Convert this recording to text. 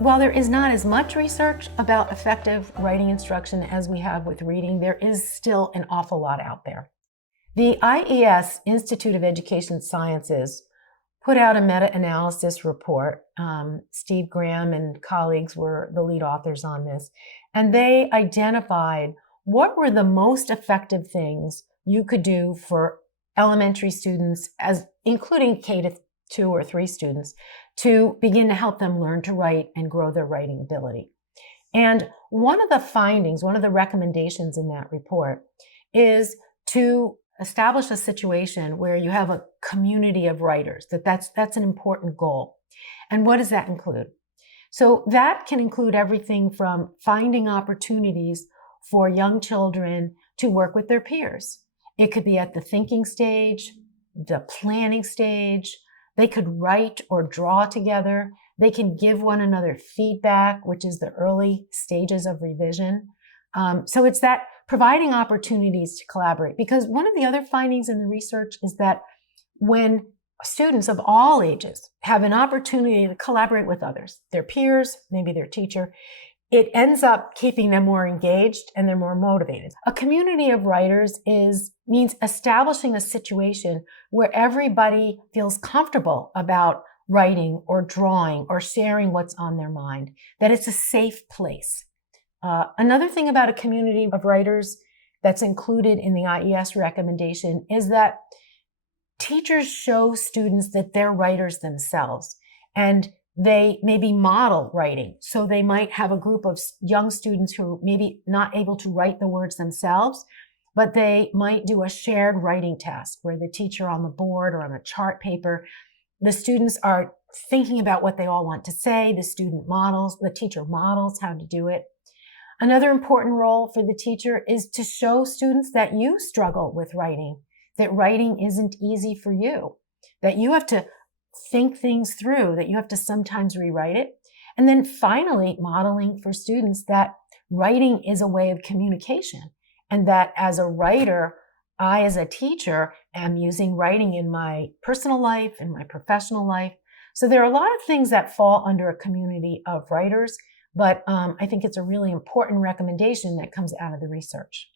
While there is not as much research about effective writing instruction as we have with reading, there is still an awful lot out there. The IES, Institute of Education Sciences, put out a meta-analysis report. Steve Graham and colleagues were the lead authors on this, and they identified what were the most effective things you could do for elementary students, including K-2 or 3 students, to begin to help them learn to write and grow their writing ability. And one of the findings, one of the recommendations in that report is to establish a situation where you have a community of writers, that's an important goal. And what does that include? So that can include everything from finding opportunities for young children to work with their peers. It could be at the thinking stage, the planning stage. They could write or draw together. They can give one another feedback, which is the early stages of revision. So it's that providing opportunities to collaborate. Because one of the other findings in the research is that when students of all ages have an opportunity to collaborate with others, their peers, maybe their teacher, it ends up keeping them more engaged and they're more motivated. A community of writers means establishing a situation where everybody feels comfortable about writing or drawing or sharing what's on their mind, that it's a safe place. Another thing about a community of writers that's included in the IES recommendation is that teachers show students that they're writers themselves, and they maybe model writing. So they might have a group of young students who are maybe not able to write the words themselves, but they might do a shared writing task where the teacher on the board or on a chart paper, the students are thinking about what they all want to say, the teacher models how to do it. Another important role for the teacher is to show students that you struggle with writing, that writing isn't easy for you, that you have to think things through, that you have to sometimes rewrite it. And then finally, modeling for students that writing is a way of communication, and that as a writer, I as a teacher am using writing in my personal life, in my professional life. So there are a lot of things that fall under a community of writers, but I think it's a really important recommendation that comes out of the research.